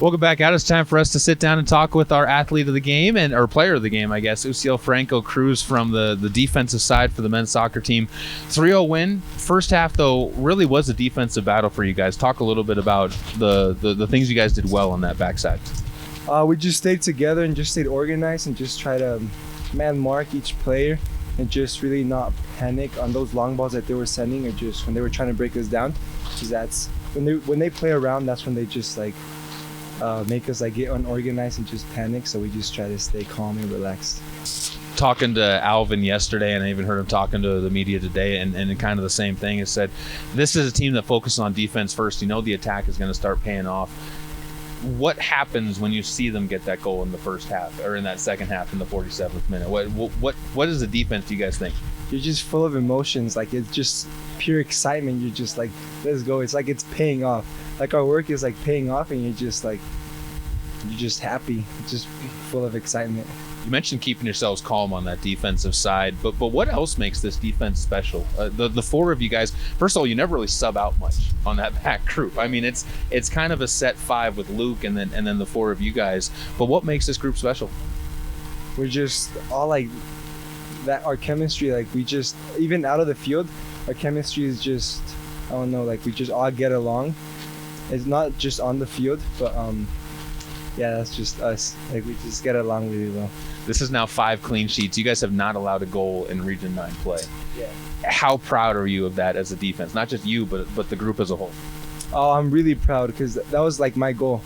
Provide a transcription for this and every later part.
Welcome back out. It's time for us to sit down and talk with our athlete of the game or player of the game, I guess, Usiel Franco-Cruz from the defensive side for the men's soccer team. 3-0 win. First half, though, really was a defensive battle for you guys. Talk a little bit about the things you guys did well on that backside. We just stayed together and just stayed organized and just try to man mark each player and just really not panic on those long balls that they were sending or just when they were trying to break us down. Because that's when they play around, that's when they just make us get unorganized and just panic. So we just try to stay calm and relaxed. Talking to Alvin yesterday, and I even heard him talking to the media today, and kind of the same thing. He said, this is a team that focuses on defense first. You know the attack is going to start paying off. What happens when you see them get that goal in the first half or in that second half in the 47th minute? What is the defense, do you guys think? You're just full of emotions. It's just pure excitement. You're just let's go. It's it's paying off. Our work is paying off, and you're just happy. It's just full of excitement. You mentioned keeping yourselves calm on that defensive side, but what else makes this defense special? The four of you guys, first of all, you never really sub out much on that back group. I mean, it's kind of a set five with Luke and then the four of you guys. But what makes this group special? We're just all that. Our chemistry, we just, even out of the field, our chemistry is just, I don't know, we just all get along. It's not just on the field, but yeah, that's just us. We just get along really well. This is now 5 clean sheets. You guys have not allowed a goal in Region 9 play. Yeah. How proud are you of that as a defense? Not just you, but the group as a whole. Oh, I'm really proud because that was my goal.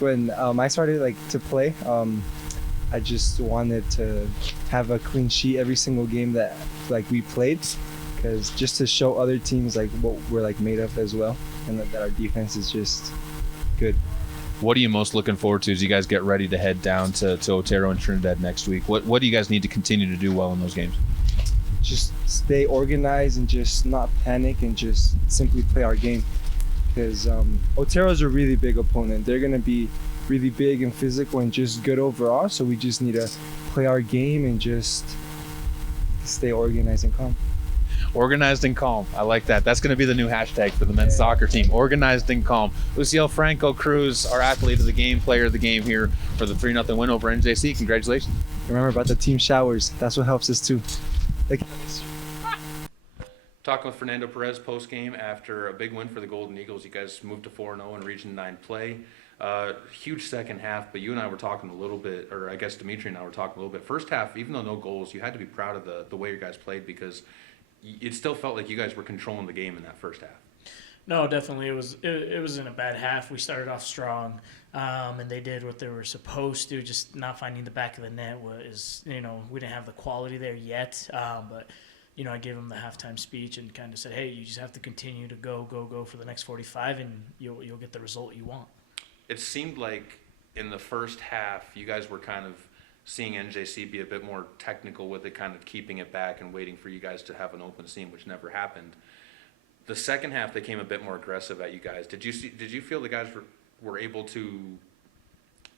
When I started to play, I just wanted to have a clean sheet every single game that we played, because just to show other teams what we're made of as well, and that our defense is just good. What are you most looking forward to as you guys get ready to head down to Otero and Trinidad next week? What do you guys need to continue to do well in those games? Just stay organized and just not panic and just simply play our game. Because Otero's a really big opponent. They're going to be really big and physical and just good overall. So we just need to play our game and just stay organized and calm. Organized and calm. I like that. That's going to be the new hashtag for the men's soccer team. Organized and calm. Usiel Franco-Cruz, our athlete of the game, player of the game here for the 3-0 win over NJC. Congratulations. Remember about the team showers. That's what helps us too. Talking with Fernando Perez post-game after a big win for the Golden Eagles. You guys moved to 4-0 in Region 9 play. Huge second half, but you and I were talking a little bit, or I guess Dimitri and I were talking a little bit. First half, even though no goals, you had to be proud of the way your guys played, because it still felt like you guys were controlling the game in that first half. No, definitely. It was in a bad half. We started off strong, and they did what they were supposed to. Just not finding the back of the net was, we didn't have the quality there yet. But I gave them the halftime speech and kind of said, hey, you just have to continue to go for the next 45, and you'll get the result you want. It seemed like in the first half, you guys were kind of seeing NJC be a bit more technical with it, kind of keeping it back and waiting for you guys to have an open seam, which never happened. The second half, they came a bit more aggressive at you guys. Did you feel the guys were able to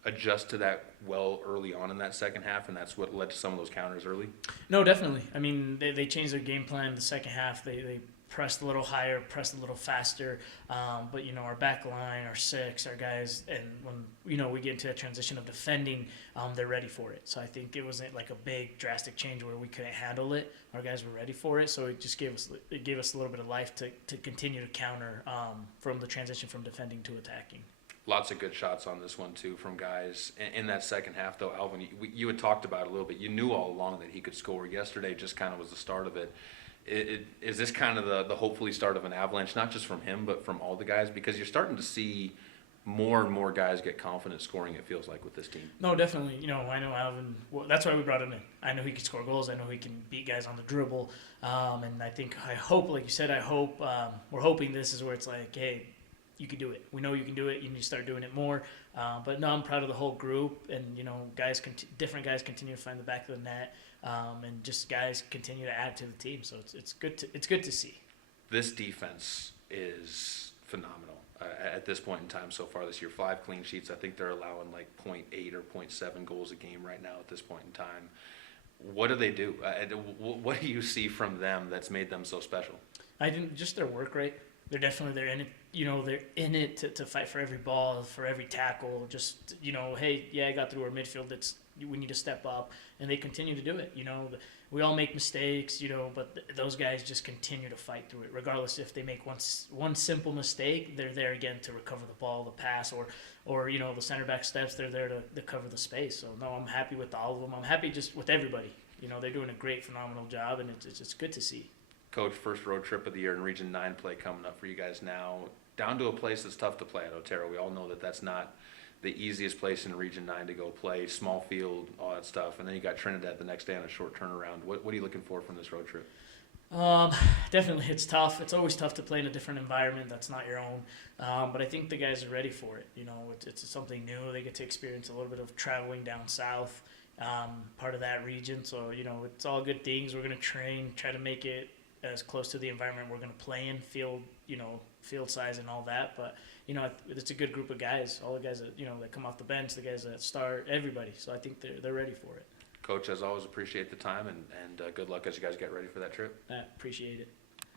adjust to that well early on in that second half, and that's what led to some of those counters early? No, definitely. I mean, they changed their game plan in the second half. They pressed a little higher, pressed a little faster. But, our back line, our six, our guys, and when, we get into that transition of defending, they're ready for it. So I think it wasn't a big drastic change where we couldn't handle it. Our guys were ready for it. So it just gave us a little bit of life to continue to counter from the transition from defending to attacking. Lots of good shots on this one, too, from guys. In that second half, though, Alvin, you had talked about it a little bit. You knew all along that he could score. Yesterday just kind of was the start of it. Is this kind of the hopefully start of an avalanche, not just from him, but from all the guys? Because you're starting to see more and more guys get confident scoring, it feels like, with this team. No, definitely. I know Alvin. Well, that's why we brought him in. I know he can score goals. I know he can beat guys on the dribble. And I hope, like you said, we're hoping this is where it's hey, you can do it. We know you can do it. You need to start doing it more. But no, I'm proud of the whole group. And, different guys continue to find the back of the net. And just guys continue to add to the team. So it's good to see. This defense is phenomenal at this point in time so far this year. 5 clean sheets. I think they're allowing 0.8 or 0.7 goals a game right now at this point in time. What do they do? What do you see from them that's made them so special? Just their work rate. they're definitely they're in it. They're in it to fight for every ball, for every tackle. Just hey, yeah, I got through our midfield. We need to step up, and they continue to do it. We all make mistakes, but those guys just continue to fight through it, regardless if they make one simple mistake. They're there again to recover the ball, the pass, or the center back steps. They're there to cover the space. So no, I'm happy with all of them. I'm happy just with everybody. They're doing a great, phenomenal job, and it's good to see. Coach, first road trip of the year in Region 9 play coming up for you guys now. Down to a place that's tough to play at Otero. We all know that that's not the easiest place in Region 9 to go play, small field, all that stuff. And then you got Trinidad the next day on a short turnaround. What are you looking for from this road trip? Definitely, it's tough. It's always tough to play in a different environment that's not your own. But I think the guys are ready for it. It's something new. They get to experience a little bit of traveling down south, part of that region. So, it's all good things. We're going to train, try to make it as close to the environment we're going to play in, field size and all that. But, it's a good group of guys, all the guys that, that come off the bench, the guys that start, everybody. So I think they're ready for it. Coach, as always, appreciate the time and good luck as you guys get ready for that trip. I appreciate it.